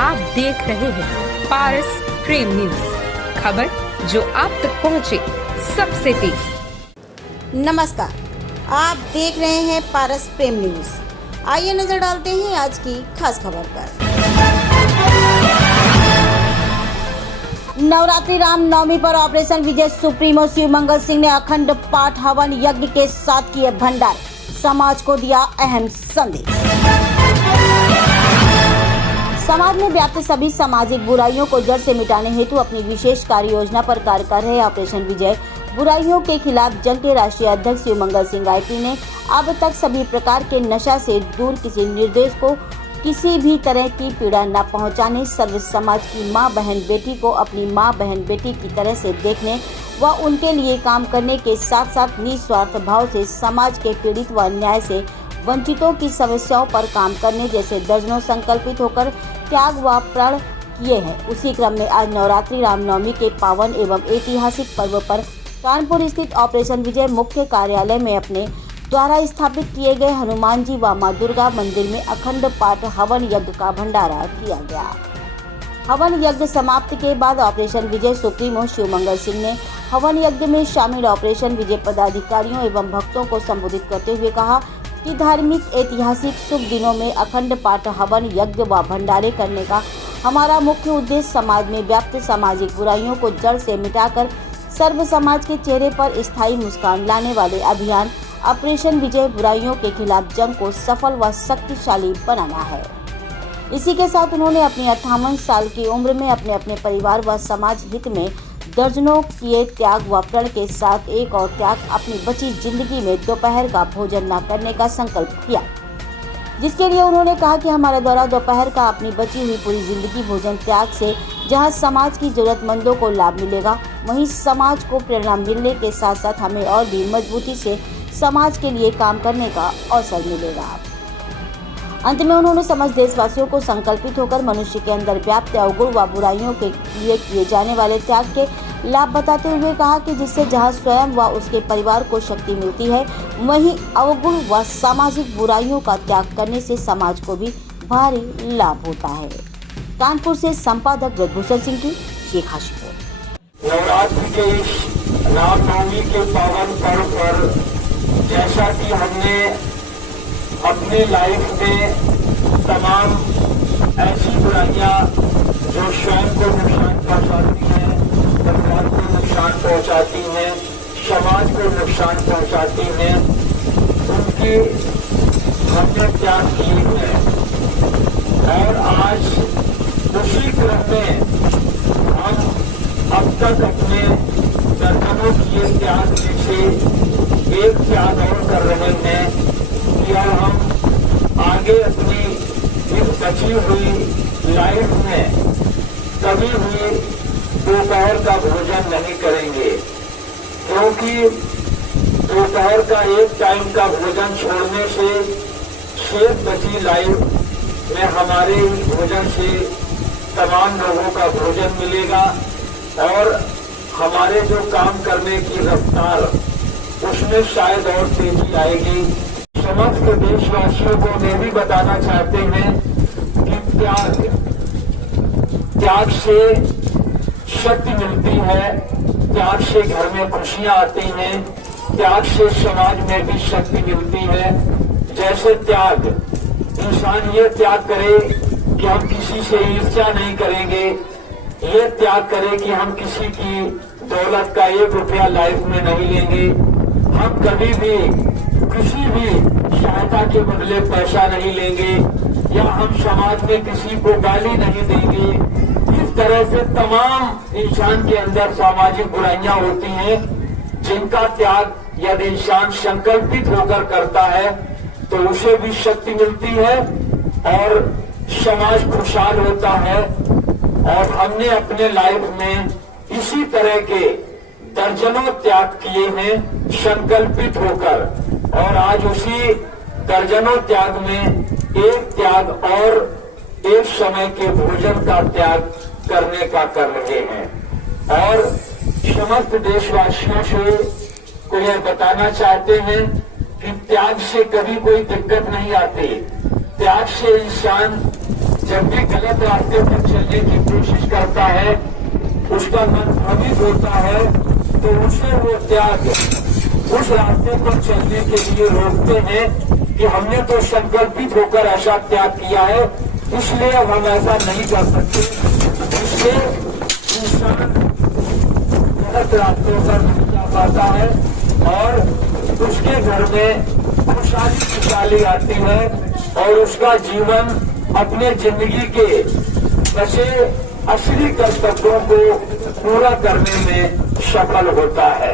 आप देख रहे हैं पारस प्रेम न्यूज, खबर जो आप तक पहुंचे सबसे तेज। नमस्कार, आप देख रहे हैं पारस प्रेम न्यूज। आइए नजर डालते हैं आज की खास खबर पर। नवरात्रि रामनवमी पर ऑपरेशन विजय सुप्रीमो शिव मंगल सिंह ने अखंड पाठ हवन यज्ञ के साथ किए भंडारे, समाज को दिया अहम संदेश। समाज में व्याप्त सभी सामाजिक बुराइयों को जड़ से मिटाने हेतु अपनी विशेष कार्य योजना पर कार्य कर रहे ऑपरेशन विजय बुराइयों के खिलाफ जंग के राष्ट्रीय अध्यक्ष शिव मंगल सिंह गायत्री ने अब तक सभी प्रकार के नशा से दूर किसी निर्दोष को किसी भी तरह की पीड़ा न पहुंचाने, सर्व समाज की मां बहन बेटी को अपनी मां बहन बेटी की तरह से देखने व उनके लिए काम करने के साथ साथ निस्वार्थ भाव से समाज के पीड़ित व अन्याय से वंचितों की समस्याओं पर काम करने जैसे दर्जनों संकल्पित होकर त्याग व प्रण किए हैं। उसी क्रम में आज नवरात्रि रामनवमी के पावन एवं ऐतिहासिक पर्व पर कानपुर स्थित ऑपरेशन विजय मुख्य कार्यालय में अपने द्वारा स्थापित किए गए हनुमान जी व मां दुर्गा मंदिर में अखंड पाठ हवन यज्ञ का भंडारा किया गया। हवन यज्ञ समाप्ति के बाद ऑपरेशन विजय सुप्रीमो शिव मंगल सिंह ने हवन यज्ञ में शामिल ऑपरेशन विजय पदाधिकारियों एवं भक्तों को संबोधित करते हुए कहा कि धार्मिक ऐतिहासिक शुभ दिनों में अखंड पाठ हवन यज्ञ व भंडारे करने का हमारा मुख्य उद्देश्य समाज में व्याप्त सामाजिक बुराइयों को जड़ से मिटाकर सर्व समाज के चेहरे पर स्थायी मुस्कान लाने वाले अभियान ऑपरेशन विजय बुराइयों के खिलाफ जंग को सफल व शक्तिशाली बनाना है। इसी के साथ उन्होंने अपनी 58 साल की उम्र में अपने अपने परिवार व समाज हित में दर्जनों किए त्याग व प्रण के साथ एक और त्याग अपनी बची जिंदगी में दोपहर का भोजन न करने का संकल्प किया, जिसके लिए उन्होंने कहा कि हमारे द्वारा दोपहर का अपनी बची हुई पूरी जिंदगी भोजन त्याग से जहां समाज की जरूरतमंदों को लाभ मिलेगा, वहीं समाज को प्रेरणा मिलने के साथ साथ हमें और भी मजबूती से समाज के लिए काम करने का अवसर मिलेगा। अंत में उन्होंने समस्त देशवासियों को संकल्पित होकर मनुष्य के अंदर व्याप्त अवगुण व बुराइयों के लिए किए जाने वाले त्याग के लाभ बताते हुए कहा कि जिससे जहां स्वयं व उसके परिवार को शक्ति मिलती है, वहीं अवगुण व सामाजिक बुराइयों का त्याग करने से समाज को भी भारी लाभ होता है। कानपुर से संपादक ब्रजभूषण सिंह की ये खास रिपोर्ट। नवरात्रि के रामनवमी के पावन पर्व पर जैसा कि हमने अपनी लाइफ में तमाम ऐसी बुराइयां जो स्वयं को नुकसान पहुंचाती हैं, परिवार को नुकसान पहुंचाती हैं, समाज को नुकसान पहुंचाती हैं, उनकी हमने त्याग की है। और आज उसी क्रम में हम अब तक अपने दर्जनों किए त्याग में से एक त्याग और कर रहे हैं कि अब हम आगे अपनी इस बची हुई लाइफ में कभी भी दोपहर का भोजन नहीं करेंगे, क्योंकि दोपहर का एक टाइम का भोजन छोड़ने से शेष बची लाइफ में हमारे इस भोजन से तमाम लोगों का भोजन मिलेगा और हमारे जो काम करने की रफ्तार उसमें शायद और तेजी आएगी। समस्त देशवासियों को ये भी बताना चाहते हैं कि त्याग से शक्ति मिलती है, त्याग से घर में खुशियां आती हैं, त्याग से समाज में भी शक्ति मिलती है। जैसे त्याग, इंसान ये त्याग करे कि हम किसी से ईर्ष्या नहीं करेंगे, ये त्याग करे कि हम किसी की दौलत का 1 रुपया लाइफ में नहीं लेंगे, हम कभी भी किसी भी सहायता के बदले पैसा नहीं लेंगे, या हम समाज में किसी को गाली नहीं देंगे। इस तरह से तमाम इंसान के अंदर सामाजिक बुराइयां होती हैं, जिनका त्याग यदि इंसान संकल्पित होकर करता है तो उसे भी शक्ति मिलती है और समाज खुशहाल होता है। और हमने अपने लाइफ में इसी तरह के दर्जनों त्याग किए हैं संकल्पित होकर, और आज उसी दर्जनों त्याग में एक त्याग और एक समय के भोजन का त्याग करने का कर रहे हैं। और समस्त देशवासियों से को यह बताना चाहते हैं कि त्याग से कभी कोई दिक्कत नहीं आती। त्याग से इंसान जब भी गलत रास्ते पर करने की कोशिश करता है, उसका मन भ्रमित होता है, तो उसे वो त्याग उस रास्ते पर चलने के लिए रोकते हैं कि हमने तो संकल्पित होकर ऐसा त्याग किया है, इसलिए अब हम ऐसा नहीं कर सकते। इससे इंसान गलत रास्तों पर नहीं जा पाता है और उसके घर में खुशहाली आती है और उसका जीवन अपने जिंदगी के बचे असली कर्तव्यों को पूरा करने में सफल होता है।